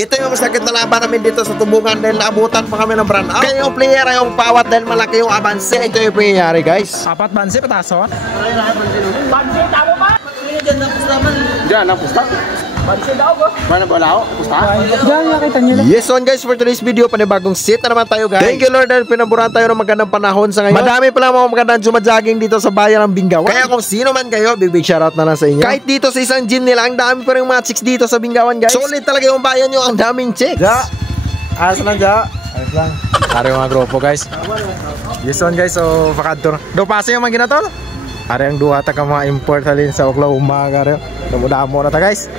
Ito yung mas sakit na laban namin dito sa tubungan dahil naabutan pa kami ng brand out. Kaya yung player ay yung pawat dahil malaki yung abanse. Ito yung pangyayari guys. Apat bansi patason. Bansi, tama ba? Diyan na pustaman. Diyan na pusta. Bansi daw ba? Mana ba lao? Pusta? Diyan nakita niyo lang. Yes on guys, for today's video, panibagong set na naman tayo guys. Thank you Lord dahil pinaburan tayo ng magandang panahon sa ngayon. Madami pala mga magandang jumajogging dito sa bayan ng Bingawan. Kaya kung sino man kayo, big shoutout na lang sa inyo. Kahit dito sa isang gym nila, ang dami pa rin mga chicks dito sa Bingawan guys. Solid talaga yung bayan nyo, ang daming chicks. Ja. Ayos lang ja. Ayos lang. Ari mga grupo guys. Yes on guys, so fakadto. Do pase yung mga ginatol. Ari ang duha ta ka mga import halin sa Oklahoma garo. Damo na ta guys.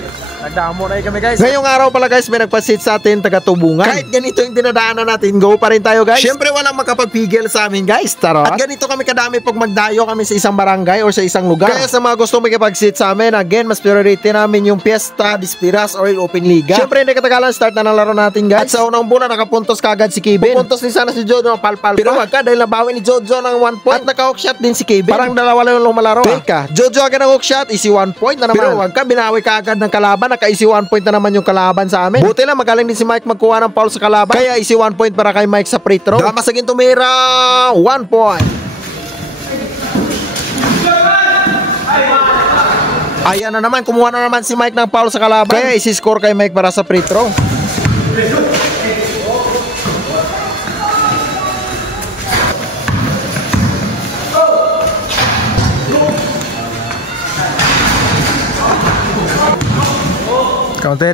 Nagdamo na kami guys. Ngayong araw pala guys, may nagpasit sa atin taga-tubungan. Kahit ganito yung dinadaanan natin, go pa rin tayo guys. Syempre walang makapagpigil sa amin guys, tarot. At ganito kami kadami pag magdayo kami sa isang barangay or sa isang lugar. Kaya sa mga gusto makipag-sit sa amin, again, mas priority namin yung Fiesta, Dispiras, or Open Liga. Syempre hindi katagalan, start na ng laro natin guys. At sa unang bulan, nakapuntos kagad si Kevin. Pupuntos din sana si Jojo ng palpal. Pero wag ka dahil nabawi ni Jojo ng 1 point. At naka-hook shot din si Kevin. Parang dalawa lang yung lumalaro. Teka, Jojo agad ng hook shot, easy 1 point na naman. Pero wag ka, binawi ka agad ng kalaban, naka-easy 1 point na naman yung kalaban sa amin. Buti lang magaling din si Mike magkuha ng foul sa kalaban. Kaya easy 1 point para kay Mike sa free throw. Damasagin tumira 1 point. Ayan na naman, kumuha na naman si Mike ng foul sa kalaban. Kaya easy score kay Mike para sa free throw. Counted.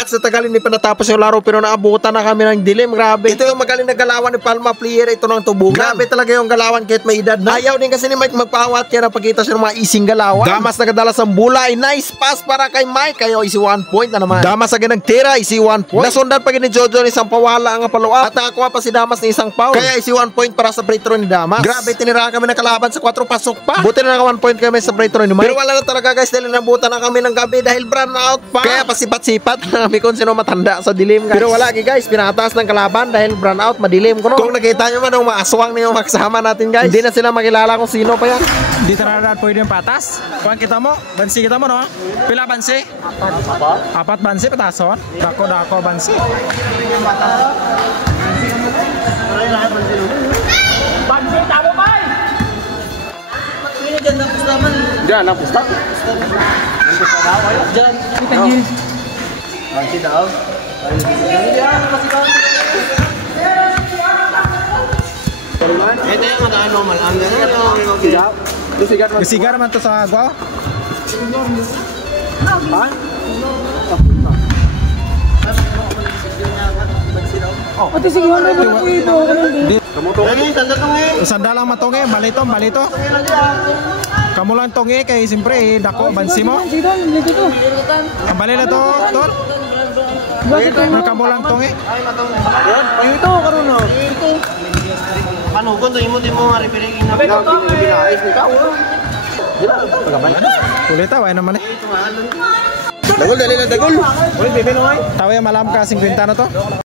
At sa tagal hindi pa natapos yung laro pero naabutan na kami ng dilim. Grabe. Ito yung magaling na galawan ni Palma player. Ito ng tubungan. Grabe talaga yung galawan kahit may edad na. Ayaw din kasi ni Mike magpawat kaya napakita siya ng mga ising galawan. Damas nagadala sa bulay. Nice pass para kay Mike. Kaya easy 1 point na naman. Damas agad nagtira. Easy 1 point. Nasundan pa ni Jojo ni isang pawala ang follow-up. At nakakuha pa si Damas ni isang foul. Kaya easy 1 point para sa free throw ni Damas. Grabe, tinirahan kami ng kalaban sa 4 pasok pa. Buti na naka 1 point kami sa free throw ni Mike. Pero wala na talaga guys dahil nabutan na kami ng gabi dahil brand out pa. Kaya pasipat-sipat kami kung sino matanda sa dilim guys. Pero wala guys, pinataas ng kalaban dahil brown out, madilim ko no. Kung nakita nyo man ang mga aswang na yung makasama natin guys, hindi na sila makilala kung sino pa yan. Dito na rin pwede yung patas. Kung kita mo, bansi kita mo no? Pila bansi? Apat bansi patason. Dako bansi. Bansi, tama ba? Diyan na pustaman. Diyan na pusta. Diyan, kita niyo. Bansi daw. Ito yung normal. Ang gano'n. Sigar man to sa agwa. Ha? Ate sige mo na ito. Sanda lang matonge, balito. Kamu lang tonge kay siyempre dako bansi mo. Ang bali na to, tol. Kamu lang tonge. Ay, ito karon no. Ano kung di mo referring na Binais ni Kao. Kulita, wala naman eh. Dagol dali na dagol. Tawa yung malam ka 50 na to.